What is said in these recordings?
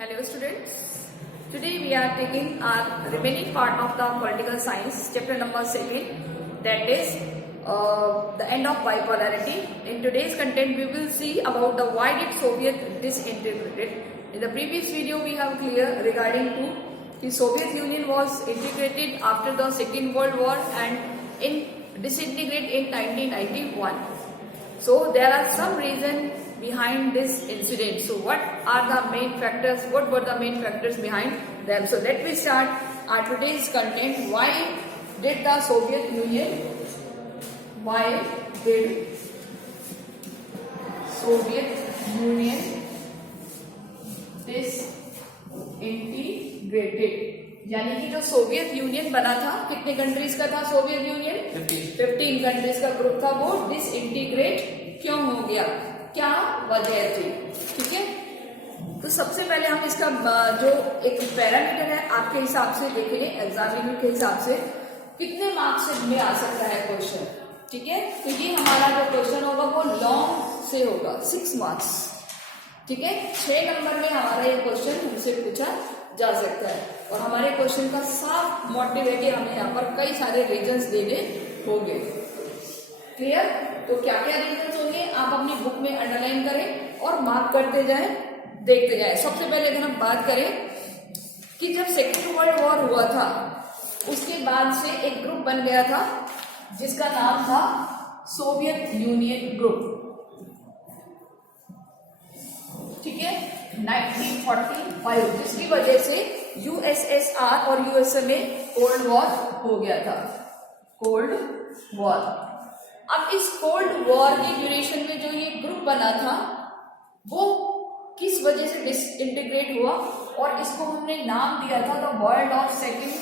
Hello students, today we are taking our remaining part of the political science, chapter number 7, that is the end of bipolarity. In today's content we will see about the why did Soviet disintegrated. In the previous video we have clear regarding to the Soviet Union was integrated after the Second World War and disintegrated in 1991. So there are some reasons behind this incident. So what are the main factors? What were the main factors behind them? So let me start our today's content. Why did the Soviet Union disintegrated? यानी कि जो Soviet union बना था, कितने countries का था Soviet union? 15 countries का group था, वो डिसइंटीग्रेट क्यों हो गया, क्या वजह थी? ठीक है, तो सबसे पहले हम इसका जो एक पैरामीटर है आपके हिसाब से देखेंगे, एग्जामिनर के हिसाब से कितने मार्क्स में आ सकता है क्वेश्चन. ठीक है, तो ये हमारा जो क्वेश्चन होगा वो लॉन्ग से होगा, 6 मार्क्स. ठीक है, 6 नंबर में हमारा ये क्वेश्चन हमसे पूछा जा सकता है और हमारे क्वेश्चन का साफ मोटिव है कि हमें यहाँ पर कई सारे रीजंस देने होंगे. क्लियर? तो क्या क्या रीजंस होंगे आप अपनी बुक में अंडरलाइन करें और मार्क करते जाएं, देखते जाएं. सबसे पहले अगर हम बात करें कि जब सेकेंड वर्ल्ड वॉर हुआ था उसके बाद से एक ग्रुप बन गया था जिसका नाम था सोवियत यूनियन ग्रुप. ठीक है, 1945, जिसकी वजह से यूएसएसआर और यूएसए में कोल्ड वॉर हो गया था. Cold war. अब इस कोल्ड वॉर की ड्यूरेशन में जो ये ग्रुप बना था वो किस वजह से डिसइंटीग्रेट हुआ और इसको हमने नाम दिया था the world of second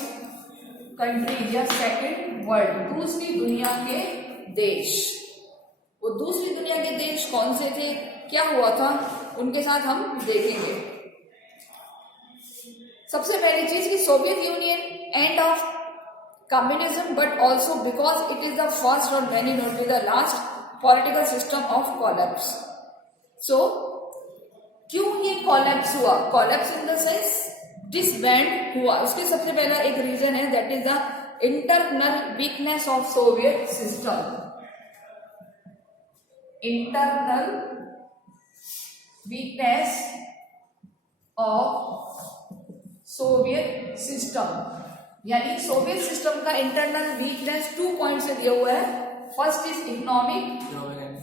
country या सेकंड वर्ल्ड, दूसरी दुनिया के देश. वो दूसरी दुनिया के देश कौन से थे, क्या हुआ था, उनके साथ हम देखेंगे. सबसे पहली चीज कि Soviet Union end of communism but also because it is the first और many not be the last political system of collapse. So क्यों ये कोलैप्स हुआ? Collapse in the sense disband हुआ. उसके सबसे पहला एक रीजन है that is the internal weakness of Soviet system. Internal weakness of Soviet system, यानी सोवियत सिस्टम का इंटरनल वीकनेस 2 पॉइंट से दिया हुआ है. First is economic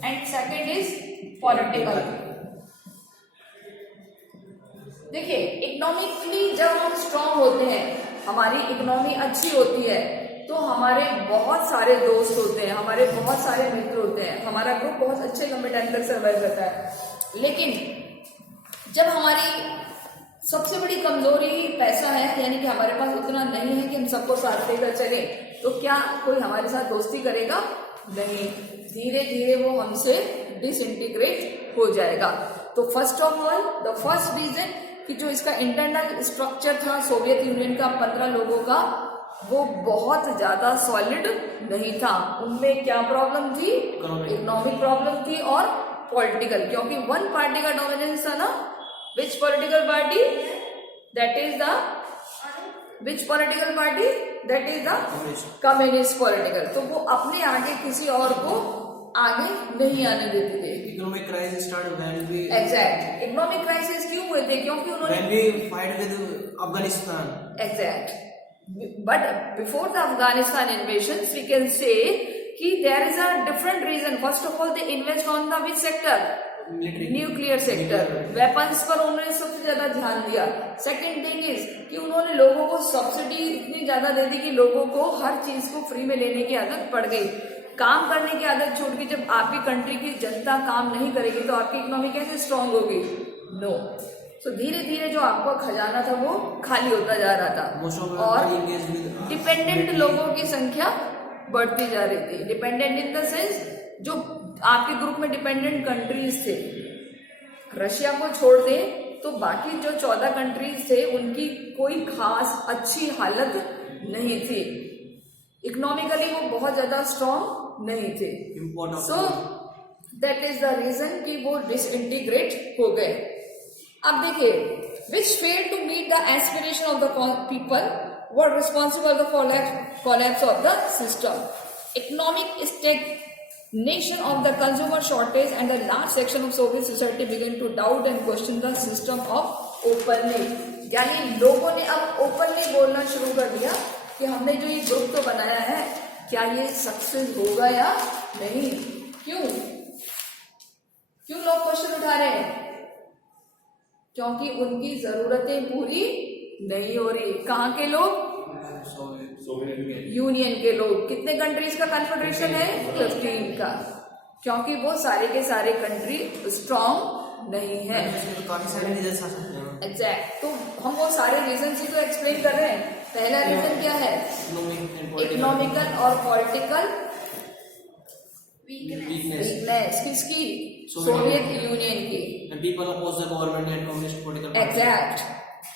and second is political. देखिए, इकोनॉमिकली जब हम स्ट्रांग होते हैं, हमारी इकोनॉमी अच्छी होती है तो हमारे बहुत सारे दोस्त होते हैं, हमारे बहुत सारे मित्र होते हैं, हमारा ग्रुप बहुत अच्छे लंबे टाइम तक सर्वाइव करता है. लेकिन जब हमारी सबसे बड़ी कमजोरी पैसा है, यानी कि हमारे पास उतना नहीं है कि हम सबको साथ लेकर चले, तो क्या कोई हमारे साथ दोस्ती करेगा? नहीं. धीरे धीरे वो हमसे डिसइंटीग्रेट हो जाएगा. तो first of all the first reason कि जो इसका इंटरनल स्ट्रक्चर था सोवियत यूनियन का 15 लोगों का, वो बहुत ज्यादा सॉलिड नहीं था. उनमें क्या प्रॉब्लम थी? इकोनॉमिक प्रॉब्लम थी और पॉलिटिकल, क्योंकि वन पार्टी का डोमिनेंस था ना. विच political party? That is the which political party? That is the communist political. तो वो अपने आगे किसी और को आगे नहीं आने देते थे. Economic crisis start when we exact. Economic crisis क्यों हुए थे? क्योंकि उन्होंने when we fight with Afghanistan. Exact. But before the Afghanistan invasion we can say कि there is a different reason. First of all they invest on the which sector? Nuclear sector. Weapons पर उन्होंने सबसे ज्यादा ध्यान दिया. सेकेंड थिंग इज कि उन्होंने लोगों को सब्सिडी इतनी ज्यादा दे दी कि लोगों को हर चीज को फ्री में लेने की आदत पड़ गई. काम करने की आदत छोड़ के जब आपकी कंट्री की जनता काम नहीं करेगी तो आपकी इकोनॉमी कैसे स्ट्रांग होगी? नो. तो धीरे धीरे जो आपका खजाना था वो खाली होता जा रहा था और डिपेंडेंट लोगों की संख्या बढ़ती जा रही थी. डिपेंडेंट इन द सेंस जो आपके ग्रुप में डिपेंडेंट कंट्रीज थे, रशिया को छोड़ दें तो बाकी जो 14 कंट्रीज थे उनकी कोई खास अच्छी हालत नहीं थी. इकोनॉमिकली वो बहुत ज्यादा स्ट्रांग नहीं थे. So that is the reason कि वो डिसइंटीग्रेट हो गए. अब देखिए, which fail to meet the aspiration of the people were responsible the collapse of the system. Economic stagnation of the consumer shortage and the large section of Soviet society began to doubt and question the system of openly. यानी लोगों ने अब openly बोलना शुरू कर दिया कि हमने जो ये ग्रुप तो बनाया है, क्या ये सक्सेस होगा या नहीं. क्यों लोग क्वेश्चन उठा रहे हैं? क्योंकि उनकी जरूरतें पूरी नहीं हो रही. कहाँ के लोग? यूनियन के लोग. कितने कंट्रीज का कन्फेडरेशन है? 15 का. क्योंकि वो सारे के सारे कंट्री स्ट्रॉन्ग नहीं है. काफी सारे रीजंस आ सकते हैं. एग्जैक्ट. तो हम वो सारे रीजन ही तो एक्सप्लेन कर रहे हैं. पहला रीजन क्या है? इकोनॉमिकल और पॉलिटिकल वीकनेस. किसकी? सोवियत यूनियन की. People oppose the government and communist political. Exact.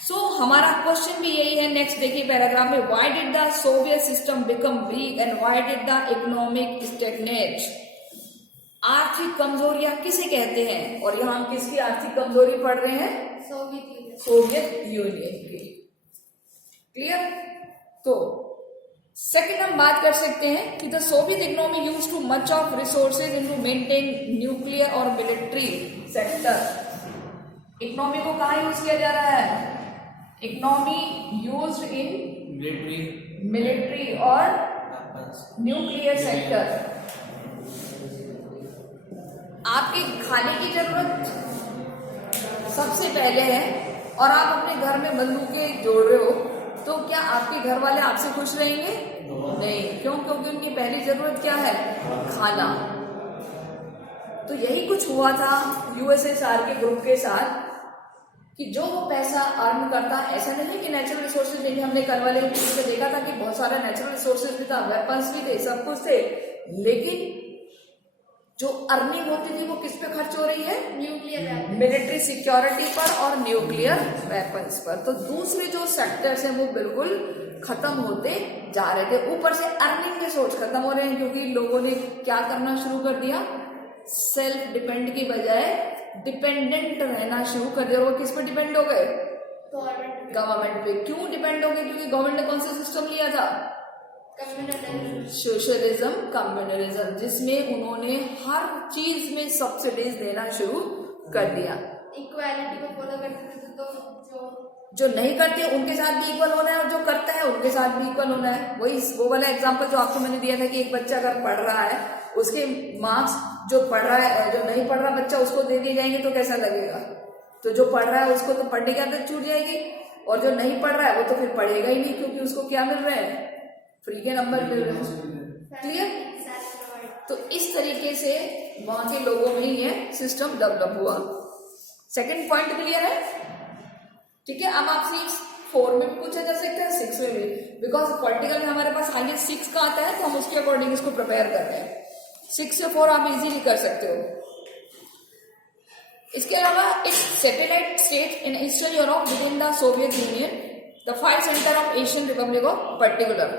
So हमारा क्वेश्चन भी यही है. नेक्स्ट देखिए पैराग्राफ में, why did the Soviet system become weak and why did the economic stagnate. आर्थिक कमजोरियां किसे कहते हैं? और यहाँ हम किसकी आर्थिक कमजोरी पढ़ रहे हैं? सोवियत यूनियन की. क्लियर. तो सेकंड हम बात कर सकते हैं कि the Soviet economy used too much of resources into maintain nuclear और मिलिट्री सेक्टर. इकोनॉमी को कहाँ यूज किया जा रहा है? इकोनॉमी यूज्ड इन मिलिट्री और न्यूक्लियर सेक्टर. आपके खाने की जरूरत सबसे पहले है और आप अपने घर में बंदूकें जोड़ रहे हो, तो क्या आपके घर वाले आपसे खुश रहेंगे? नहीं. क्यों? क्योंकि उनकी पहली जरूरत क्या है? खाना. तो यही कुछ हुआ था यूएसएसआर के ग्रुप के साथ कि जो वो पैसा अर्न करता, ऐसा नहीं कि नेचुरल रिसोर्सेज नहीं. हमने कल वाले एपिसोड में देखा था कि बहुत सारा नेचुरल रिसोर्सेज भी था, वेपन्स भी थे, सब कुछ थे, लेकिन जो अर्निंग होती थी वो किस पे खर्च हो रही है? मिलिट्री सिक्योरिटी पर और न्यूक्लियर वेपन्स पर. तो दूसरे जो सेक्टर्स हैं वो बिल्कुल खत्म होते जा रहे थे. ऊपर से अर्निंग के सोर्स खत्म हो रहे हैं क्योंकि लोगों ने क्या करना शुरू कर दिया? सेल्फ डिपेंड की बजाय डिपेंडेंट रहना शुरू कर दिया. वो किस पे डिपेंड हो गए? गवर्नमेंट पे. क्यों डिपेंड हो गए? क्योंकि गवर्नमेंट ने कौन सा सिस्टम लिया था? सोशलिज्म, कम्युनलिज्म, जिसमें उन्होंने हर चीज में सब्सिडीज देना शुरू कर दिया. इक्वालिटी को फॉलो करते थे तो जो नहीं करते उनके साथ भी इक्वल होना है और जो करता है उनके साथ भी इक्वल होना है. वही वो वाला एग्जांपल जो आपको मैंने दिया था कि एक बच्चा अगर पढ़ रहा है, उसके मार्क्स जो पढ़ रहा है, जो नहीं पढ़ रहा बच्चा उसको दे दिए जाएंगे तो कैसा लगेगा? तो जो पढ़ रहा है उसको तो पढ़ने की आदत छूट जाएगी और जो नहीं पढ़ रहा है वो तो फिर पढ़ेगा ही नहीं, क्योंकि उसको क्या मिल रहे हैं? फ्री के नंबर मिल रहे हैं. क्लियर. तो इस तरीके से वहां के लोगों में ये सिस्टम डेवलप हुआ. सेकंड पॉइंट क्लियर है? ठीक है. अब आपसे 4 में भी पूछा जा सकता है, 6 में भी, बिकॉज पॉलिटिकल में हमारे पास हाईएस्ट 6 का आता है तो हम उसके अकॉर्डिंग इसको प्रिपेयर कर रहे हैं. 6 से 4 आप इजीली कर सकते हो. इसके अलावा एक satellite state in eastern Europe with in the Soviet Union, the 5 centre of Asian Republic of particular.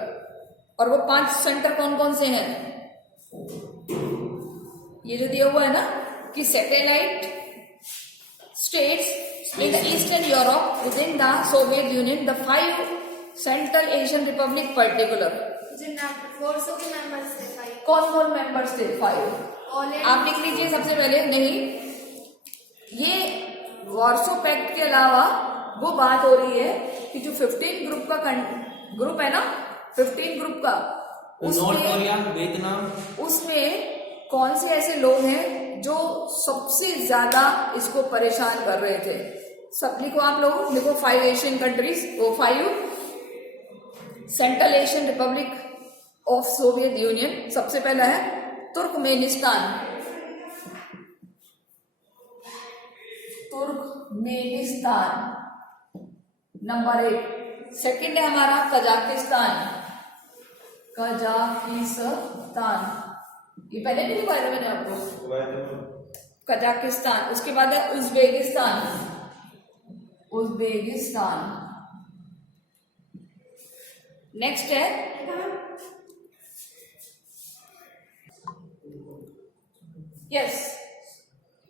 और वो 5 सेंटर कौन कौन से हैं? ये जो दिया हुआ है ना कि satellite states in the eastern Europe with in the Soviet Union, the 5 central Asian Republic particular. कौन कौन मेंबर्स थे? 5. आप लिख लीजिए सबसे पहले. नहीं, ये वार्सो पैक्ट के अलावा वो बात हो रही है कि जो 15 ग्रुप का ग्रुप है ना, 15 ग्रुप का, उसमें कौन से ऐसे लोग हैं जो सबसे ज्यादा इसको परेशान कर रहे थे? सब लिखो आप लोग, लिखो 5 एशियन कंट्रीज, वो 5 central Asian Republic of Soviet union. सबसे पहला है तुर्कमेनिस्तान. नंबर 1. सेकंड है हमारा कजाकिस्तान. ये पहले नहीं दिखाया था मैंने आपको? कजाकिस्तान. उसके बाद है उज्बेकिस्तान. नेक्स्ट है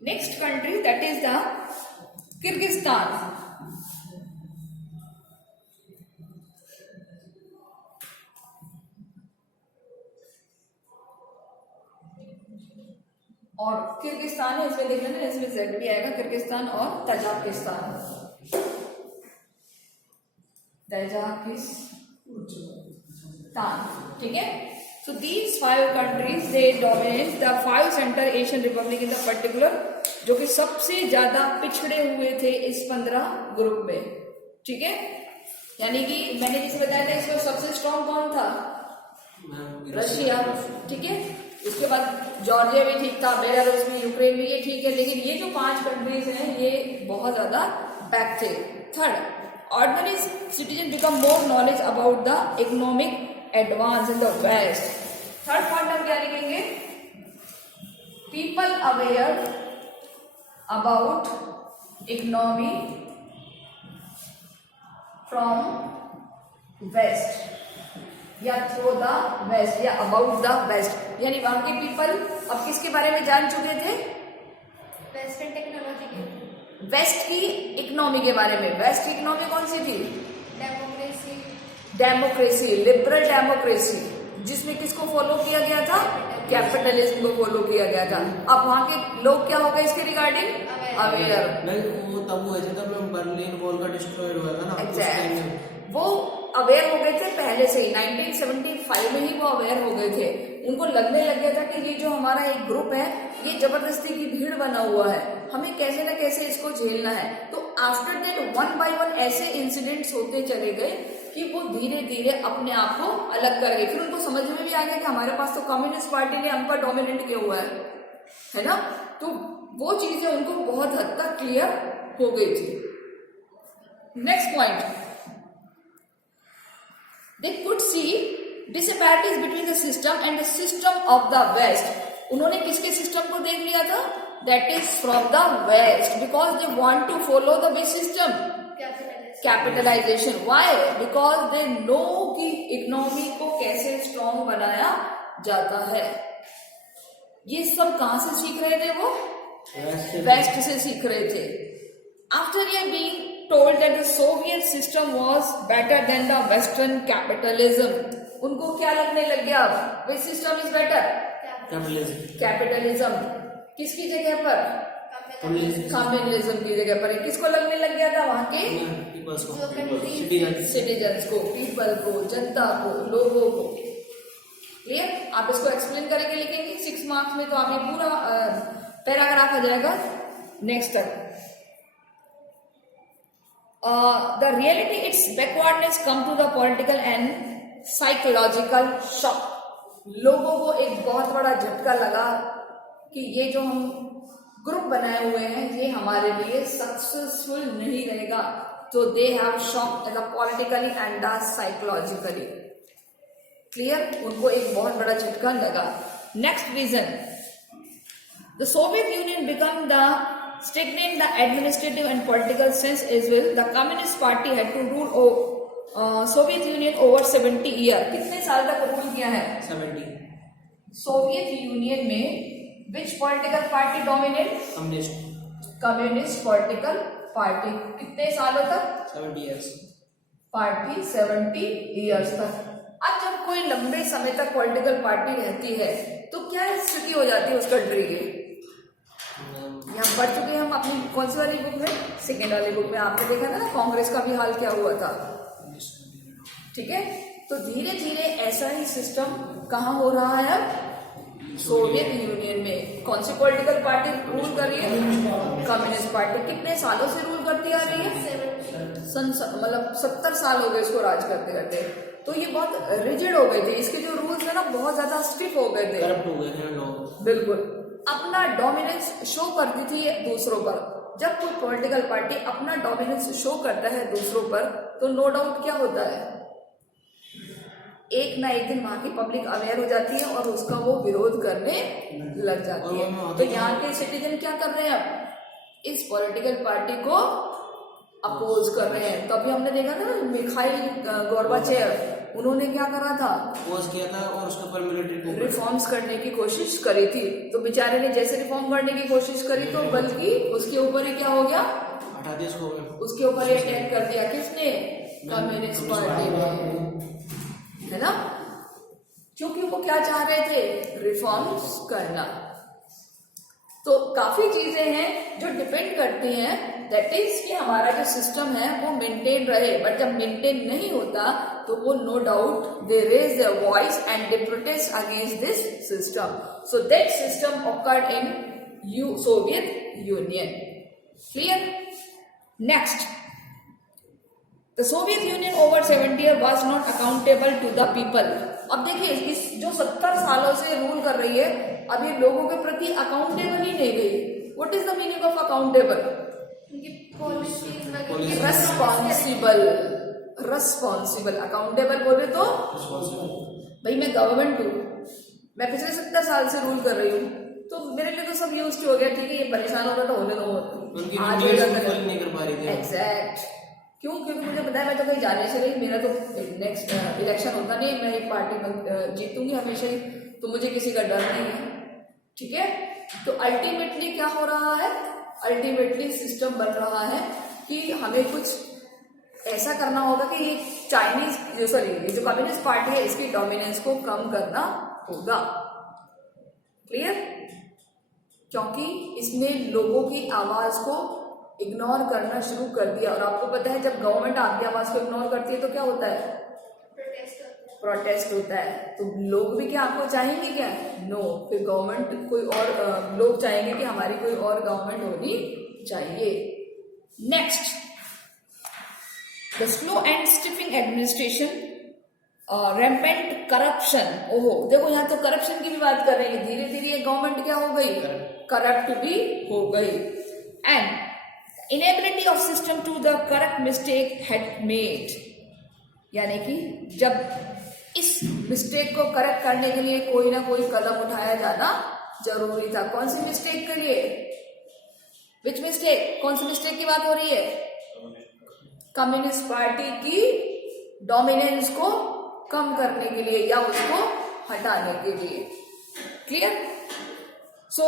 next country, that is the Kyrgyzstan, और किर्गिस्तान है, इसमें देख लेना, इसमें जेड भी आएगा, किर्गिस्तान और तजाकिस्तान, ठीक है। So these 5 countries they dominate the 5 central Asian Republic in the particular, जो कि सबसे ज्यादा पिछड़े हुए थे इस 15 ग्रुप में, ठीक है। यानी कि मैंने जिसे बताया था इसमें सबसे स्ट्रॉन्ग कौन था, रशिया, ठीक है। उसके बाद जॉर्जिया भी ठीक था, बेलारूस भी, यूक्रेन भी, ये ठीक है, लेकिन ये जो 5 कंट्रीज हैं ये बहुत ज्यादा बैक थे। Third, ordinary citizen become more knowledge about the economic advance in the west. Third point हम क्या लिखेंगे, people aware about economy from west या थ्रू द वेस्ट या अबाउट द वेस्ट, यानी वहां के पीपल अब किसके बारे में जान चुके थे, वेस्टर्न टेक्नोलॉजी के, वेस्ट की इकोनॉमी के बारे में। वेस्ट की इकोनॉमी कौन सी थी, डेमोक्रेसी, डेमोक्रेसी, लिबरल डेमोक्रेसी, जिसमें किसको फॉलो किया गया था, कैपिटलिज्म को फॉलो किया गया था। अब वहां के लोग क्या हो गए इसके रिगार्डिंग, अवेयर। नहीं, वो तब हुए थे जब बर्लिन वॉल का डिस्ट्रॉयड हुआ था ना, उस time में। वो अवेयर हो गए थे पहले से ही, 1975 में ही वो अवेयर हो गए थे। उनको लगने लग गया था कि ये जो हमारा एक ग्रुप है ये जबरदस्ती की भीड़ बना हुआ है, हमें कैसे ना कैसे इसको झेलना है। तो आफ्टर दैट 1 by 1 ऐसे इंसिडेंट्स होते चले गए कि वो धीरे धीरे अपने आप को अलग कर गए। फिर उनको समझ में भी आ गया कि हमारे पास तो कम्युनिस्ट पार्टी ने हम पर डोमिनेट किया हुआ है ना। तो वो चीजें उनको बहुत हद तक क्लियर हो गई थी। Next point, they could see disparities between the system and the system of the west। उन्होंने किसके सिस्टम को देख लिया था, that is from the west, because they want to follow the which system, capitalization. why? because they know कि economy को कैसे strong बनाया जाता है। ये सब कहां से सीख रहे थे, वो वेस्ट से सीख रहे थे। आफ्टर ये being told that the Soviet system was better than the Western capitalism, उनको क्या लगने लग गया, which system is better, capitalism. किसकी जगह पर, कम्युनिज्म की जगह पर। किसको लगने लग गया था, वहां के सिटीजन्स को, पीपल को, जनता को, लोगों को। क्लियर? आप इसको एक्सप्लेन करके लिखेंगे 6 मार्क्स में, तो आप ये पूरा पैराग्राफ आ जाएगा। नेक्स्ट तक, the reality its backwardness come to the political and psychological shock। लोगों को एक बहुत बड़ा झटका लगा कि ये जो हम ग्रुप बनाए हुए हैं ये हमारे लिए सक्सेसफुल नहीं रहेगा। तो they have shock the politically and the psychologically. Clear? उनको एक बहुत बड़ा झटका लगा। Next reason, the Soviet Union become the stagnant the administrative and political sense as well। The Communist Party had to rule Soviet Union over 70 years। कितने साल तक rule किया है, 70। सोवियत यूनियन में which political party dominate, communist political party. कितने सालों तक, 70 years। Party 70 years तक। अब जब कोई लंबे समय तक पॉलिटिकल पार्टी रहती है तो क्या स्थिति हो जाती है उस कंट्री की। यहाँ पढ़ चुके हैं हम अपनी कौन सी वाली बुक में, सेकेंड वाली बुक में। आपने देखा था ना कांग्रेस का भी हाल क्या हुआ था, ठीक है। तो धीरे धीरे ऐसा ही सिस्टम कहाँ हो रहा है अब, सोवियत यूनियन में। कौन सी पॉलिटिकल पार्टी रूल कर रही है, कम्युनिस्ट पार्टी। कितने सालों से रूल करती आ रही है, मतलब 70 साल हो गए इसको राज करते करते। तो ये बहुत रिजिड हो गए थे, इसके जो रूल्स है ना बहुत ज्यादा स्ट्रिक्ट हो गए थे, करप्ट हो गए थे लोग। बिल्कुल, अपना डोमिनेंस शो करती थी दूसरों पर। जब कोई पॉलिटिकल पार्टी अपना डोमिनेंस शो करता है दूसरों पर तो नो डाउट क्या होता है, एक ना एक दिन वहां की पब्लिक अवेयर हो जाती है और उसका वो विरोध करने लग जाती है। तो यहाँ के सिटीजन क्या कर रहे हैं, अब इस पॉलिटिकल पार्टी को अपोज कर रहे हैं। तो अभी हमने देखा ना मिखाइल गोर्बाचेव, उन्होंने क्या करा था, अपोज किया था और उसके ऊपर मिलिट्री रिफॉर्म्स करने की कोशिश करी थी। तो बेचारे ने जैसे रिफॉर्म करने की कोशिश करी तो बल्कि उसके ऊपर ही क्या हो गया, बिठा दिया उसको में। उसके ऊपर अटैक कर दिया किसने? कम्युनिस्ट पार्टी ने, है ना? क्योंकि वो क्या चाह रहे थे? रिफॉर्म्स करना। तो काफी चीजें हैं जो डिपेंड करती हैं दैट इज कि हमारा जो सिस्टम है वो मेंटेन रहे, बट जब मेंटेन नहीं होता तो वो no doubt they raise their voice and they protest against this system. So that system occurred in Soviet Union. Clear? Next, The Soviet Union over 70 years was not accountable to the people. अब देखिए इस जो 70 सालों से rule कर रही है अब ये लोगों के प्रति अकाउंटेबल ही नहीं गई. What is the meaning of accountable? उनकी पॉलिसीज वगैरह Responsible. Responsible. Accountable बोले तो भाई मैं गवर्नमेंट हूँ, मैं पिछले 70 साल से रूल कर रही हूँ, तो मेरे लिए तो सब यूज हो गया. ठीक है, ये परेशान हो रहा था, होने दो. उनकी ड्यूटी नहीं कर पा रही थी. एग्जैक्ट. क्यों? क्योंकि मुझे पता है मैं तो कहीं जाने से नहीं, मेरा तो नेक्स्ट इलेक्शन होता नहीं, मैं एक पार्टी में जीतूंगी हमेशा ही, तो मुझे किसी का डर नहीं है. ठीक है? तो अल्टीमेटली क्या हो रहा है? अल्टीमेटली सिस्टम बन रहा है कि हमें कुछ ऐसा करना होगा कि ये ये जो कम्युनिस्ट पार्टी है इसकी डोमिनेंस को कम करना होगा. क्लियर? क्योंकि इसने लोगों की आवाज को इग्नोर करना शुरू कर दिया. और आपको पता है जब गवर्नमेंट आपकी आवाज को इग्नोर करती है तो क्या होता है? प्रोटेस्ट होता है. तो लोग भी क्या आपको चाहेंगे क्या? नो. फिर गवर्नमेंट कोई और लोग चाहेंगे कि हमारी कोई और गवर्नमेंट होनी चाहिए. Next, the slow and stifling administration, rampant corruption. ओहो, देखो यहाँ तो करप्शन की भी बात कर रहे हैं. धीरे धीरे ये गवर्नमेंट क्या हो गई? करप्ट भी हो गई. And inability of system to the correct mistake had made, यानी कि जब इस मिस्टेक को करेक्ट करने के लिए कोई ना कोई कदम उठाया जाना जरूरी था. कौन सी मिस्टेक के लिए? विच मिस्टेक? कौन सी मिस्टेक की बात हो रही है? कम्युनिस्ट पार्टी की डोमिनेंस को कम करने के लिए या उसको हटाने के लिए. Clear? So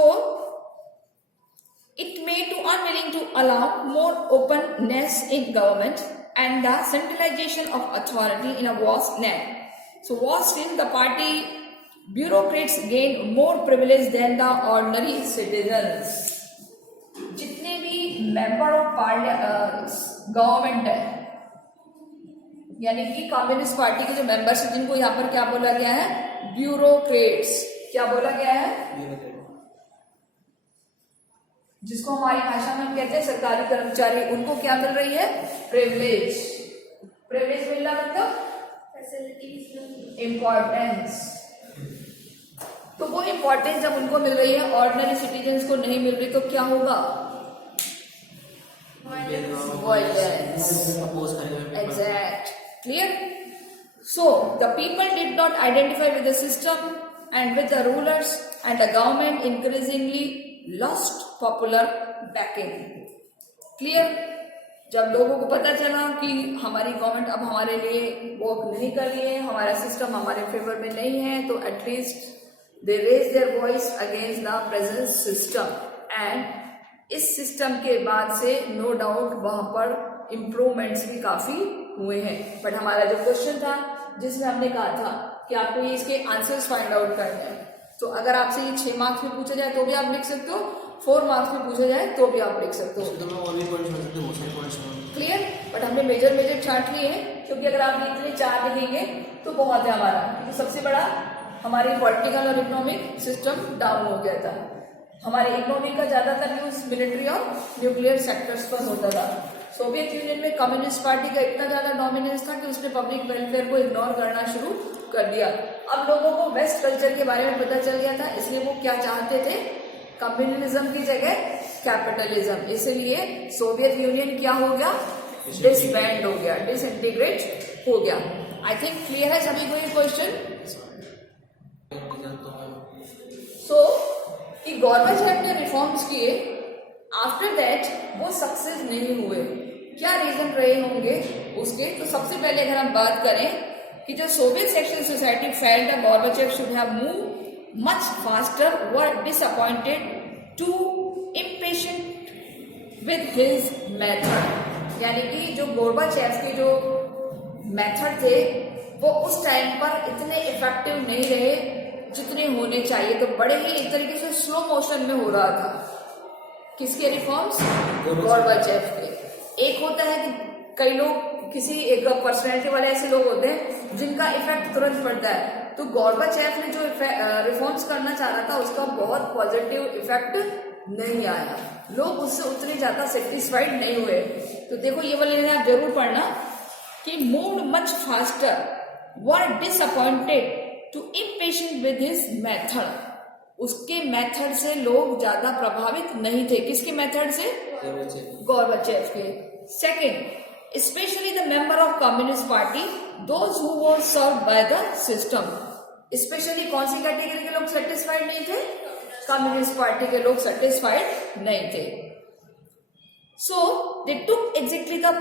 it may to unwilling to allow more openness in government and the centralization of authority in a vast net. So vast in the party bureaucrats gain more privilege than the ordinary citizens. जितने भी member of government है, यानी कि communist party के जो members हैं जिनको यहाँ पर क्या बोला गया है? ब्यूरोक्रेट्स. क्या बोला गया है? जिसको हमारी भाषा में हम कहते हैं सरकारी कर्मचारी. उनको क्या मिल रही है? प्रिविलेज. प्रिविलेज मिलना मतलब फैसिलिटीज, इम्पोर्टेंस. तो वो इम्पोर्टेंस जब उनको मिल रही है, ऑर्डिनरी सिटीजन्स को नहीं मिल रही, तो क्या होगा? Violence. Exact. Clear? So the people did not identify with the system and with the rulers and the government increasingly lost popular backing. Clear? जब लोगों को पता चला कि हमारी गवर्नमेंट अब हमारे लिए वर्क नहीं कर रही है, हमारा सिस्टम हमारे फेवर में नहीं है, तो at least they raise their voice against the present system. And इस सिस्टम के बाद से नो डाउट वहां पर इम्प्रूवमेंट्स भी काफी हुए हैं. बट हमारा जो क्वेश्चन था जिसमें हमने कहा था कि आपको ये इसके आंसर्स फाइंड आउट करने हैं, तो अगर आपसे ये 6 मार्क्स में पूछा जाए तो भी आप लिख सकते हो, 4 मार्क्स में पूछा जाए तो भी आप लिख सकते हो. क्लियर? बट हमने मेजर छांट लिए हैं, क्योंकि अगर आप इतने 4 लिखेंगे तो बहुत है हमारा. तो सबसे बड़ा हमारी पॉलिटिकल और इकोनॉमिक सिस्टम डाउन हो गया था. हमारे इकोनॉमी का ज्यादातर यूज मिलिट्री और न्यूक्लियर सेक्टर्स पर होता था. सोवियत यूनियन में कम्युनिस्ट पार्टी का इतना ज्यादा डोमिनेंस था कि उसने पब्लिक वेलफेयर को इग्नोर करना शुरू कर दिया. अब लोगों को वेस्ट कल्चर के बारे में पता चल गया था, इसलिए वो क्या चाहते थे? कम्युनिज्म की जगह कैपिटलिज्म. इसलिए सोवियत यूनियन क्या हो गया? डिसबैंड हो गया, डिसइंटीग्रेट हो गया. आई थिंक क्लियर है सभी को ये क्वेश्चन. सो कि गॉर्बेचोव ने रिफॉर्म्स किए, आफ्टर दैट वो सक्सेस नहीं हुए. क्या रीजन रहे होंगे उसके? तो सबसे पहले अगर हम बात करें कि जो Soviet section society failed the Gorbachev should have move much faster, were disappointed, to impatient with his method, यानी कि जो गोर्बाचेव के जो मेथड थे वो उस टाइम पर इतने इफेक्टिव नहीं रहे जितने होने चाहिए, तो बड़े ही एक तरीके से स्लो मोशन में हो रहा था। किसके रिफॉर्म्स? गोर्बाचेव के। एक होता है कि कई लोग किसी एक पर्सनैलिटी वाले ऐसे लोग होते हैं जिनका इफेक्ट तुरंत पड़ता है, तो गोर्बाचेव ने जो रिफॉर्म्स करना चाह रहा था उसका बहुत पॉजिटिव इफेक्ट नहीं आया, लोग उससे उतने ज्यादा सेटिस्फाइड नहीं हुए। तो देखो ये वाले आप जरूर पढ़ना कि moved much faster, were disappointed to impatient with his method, उसके मेथड से लोग ज्यादा प्रभावित नहीं थे। किसके मेथड से? गोर्बाचेव के। Second, especially the member of Communist Party, those who were served by the system. Especially कौन सी कैटेगरी के लोग सेटिस्फाइड नहीं थे? कम्युनिस्ट पार्टी के लोग सेटिस्फाइड नहीं थे। So they took exactly the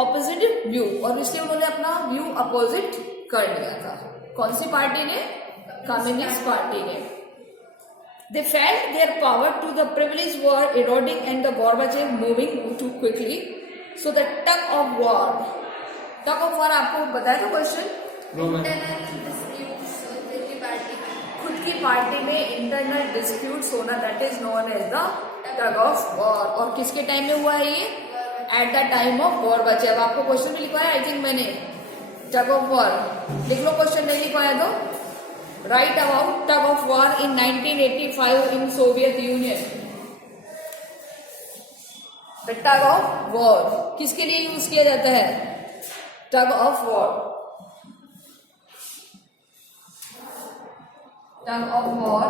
opposite view, और इसलिए उन्होंने अपना व्यू अपोजिट कर लिया था। कौन सी पार्टी ने? कम्युनिस्ट पार्टी ने। They felt their power to the privilege were eroding and the Gorbachev moving too quickly. So the tug of war आपको बताया था क्वेश्चन? इंटरनल डिस्प्यूट्स खुद की पार्टी में, खुद की पार्टी में इंटरनल डिस्प्यूट्स होना, that is known as the tug of war. और किसके टाइम में हुआ है ये? At the time of Gorbachev. आपको क्वेश्चन भी लिखवाया आई थिंक मैंने, टग ऑफ वॉर लिख लो, क्वेश्चन नहीं लिखवाया तो write about tug of war in 1985 in Soviet Union. The tug of war किसके लिए यूज किया जाता है? Tug of war, tug of war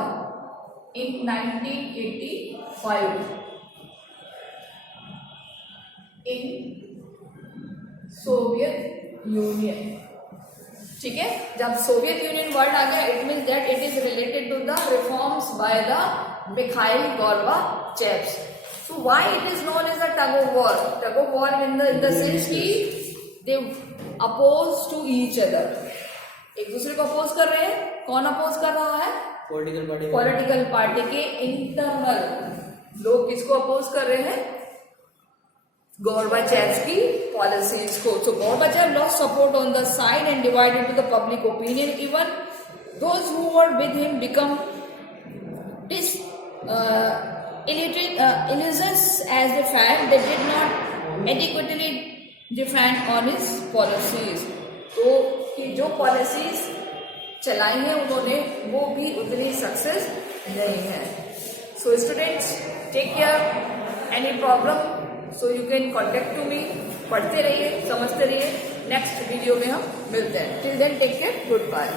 in 1985 in Soviet Union. ठीक है, जब सोवियत यूनियन वर्ड आ गया it means that it is related to the reforms by the Mikhail Gorbachev. So why it is known as a tug of war? Tug of war in the sense कि they oppose to each other, एक दूसरे को oppose कर रहे हैं। कौन oppose कर रहा है? पॉलिटिकल पार्टी के इंटरनल लोग किसको अपोज कर रहे हैं? गोर्बाचेव की पॉलिसीज को। So Gorbachev lost support on the side and divided to the public opinion. Even those who were with him become illusions as they felt they did not adequately defend on his policies. तो कि जो policies चलाई हैं उन्होंने वो भी उतनी success नहीं है। So students take care, any problem so you can contact to me. पढ़ते रहिए, समझते रहिए। नेक्स्ट वीडियो में हम मिलते हैं। Till then take care, good bye.